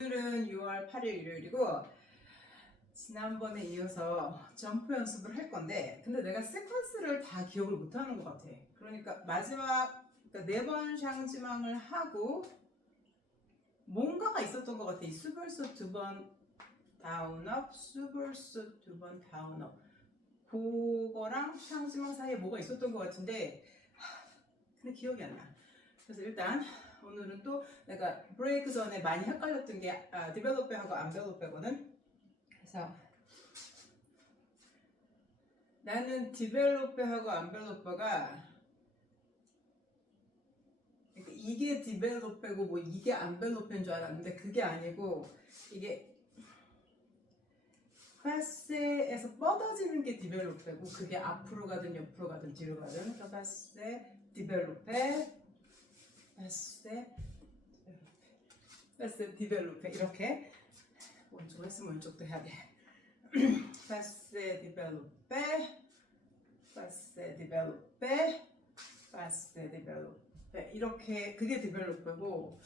오늘은 6월 8일 일요일이고 지난번에 이어서 점프 연습을 할 건데 근데 내가 세퀀스를 다 기억을 못하는 것 같아. 그러니까 마지막 그러니까 네번 샹지망을 하고 뭔가가 있었던 것 같아. 이 수벌스 두번 다운업 수벌스 두번 다운업. 그거랑 샹지망 사이에 뭐가 있었던 것 같은데 하, 근데 기억이 안 나. 그래서 일단 오늘은 또 내가 브레이크 전에 많이 헷갈렸던 게 아, 디벨로페하고 안벨로페거든. 그래서 나는 디벨로페하고 안벨로페가 그러니까 이게 디벨로페고 뭐 이게 안벨로페인 줄 알았는데 그게 아니고 이게 파세에서 뻗어지는 게 디벨로페고 그게 앞으로 가든 옆으로 가든 뒤로 가든 그러니까 파세 디벨 파세 파세 디벨로페 이렇게. 왼쪽 했으면 왼쪽도 해야 돼. 파세 디벨로페 파세 디벨로페 파세 디벨로페 이렇게 그게 디벨로페고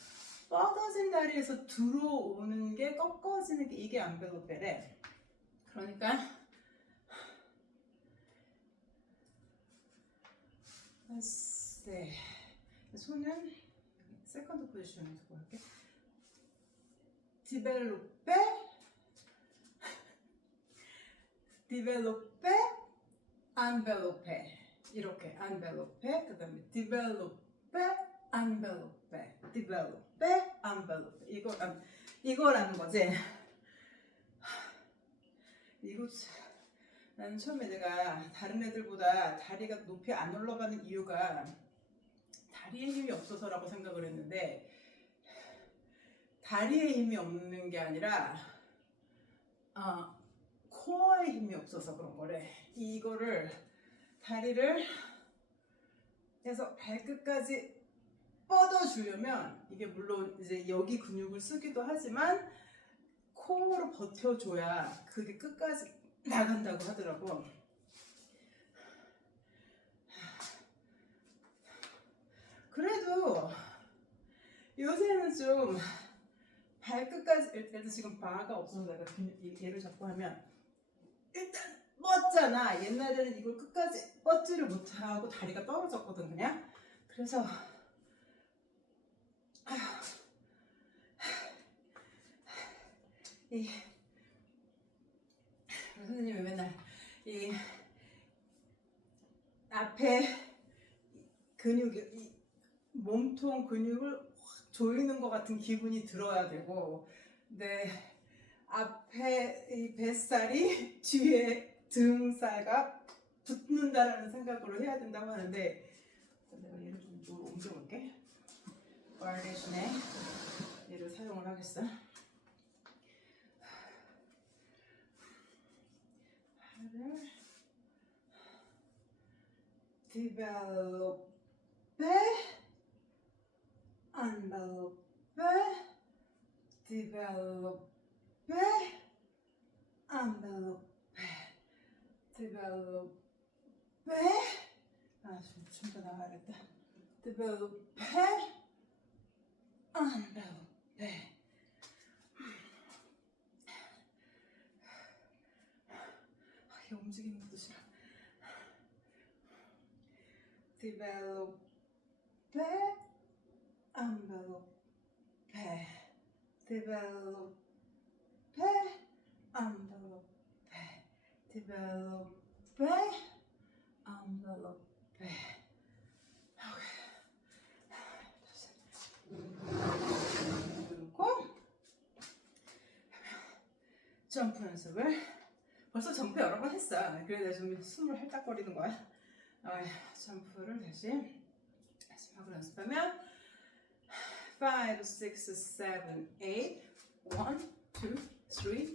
뻗어진 다리에서 들어오는 게 꺾어지는 게 이게 안벨로페래. 그러니까 파세 손은 세컨드 포지션에서 볼게. 디벨로페 디벨로페 안벨로페 이렇게 안벨로페 그 다음에 디벨로페 안벨로페 디벨로페 안벨로페 이거 안- 이거라는 거지. 이거 참- 나는 처음에 내가 다른 애들보다 다리가 높이 안 올라가는 이유가 다리에 힘이 없어서라고 생각을 했는데 다리에 힘이 없는 게 아니라 어, 코어에 힘이 없어서 그런 거래. 이거를 다리를 해서 발끝까지 뻗어주려면 이게 물론 이제 여기 근육을 쓰기도 하지만 코어로 버텨줘야 그게 끝까지 나간다고 하더라고. 그래도 요새는 좀 발끝까지 일단 지금 바가 없어서 내가 이- 얘를 잡고 하면 일단 뻗잖아. 옛날에는 이걸 끝까지 뻗지를 못하고 다리가 떨어졌거든 그냥. 그래서 아휴, 이 우리 선생님이 맨날 이 앞에 근육이 이 몸통 근육을 확 조이는 것 같은 기분이 들어야 되고 내 앞에 이 뱃살이 뒤에 등살과 붙는다라는 생각으로 해야 된다고 하는데 내가 얘를 좀 이쪽으로 옮겨볼게. bar 대신에 얘를 사용을 하겠어. 팔을 develop에 envelope develop에 envelope develop에 아좀 춤도 나가야겠다 develop에 envelope 아, 이 움직이는 것도 싫어 develop envelope develop envelope develop envelope 그리고 점프 연습을. 벌써 점프 여러 번 했어. 그래 내가 좀 숨을 헐떡거리는 거야. 아, 점프를 다시 마지막으로 연습하면 five, six, seven, eight. One, two, three,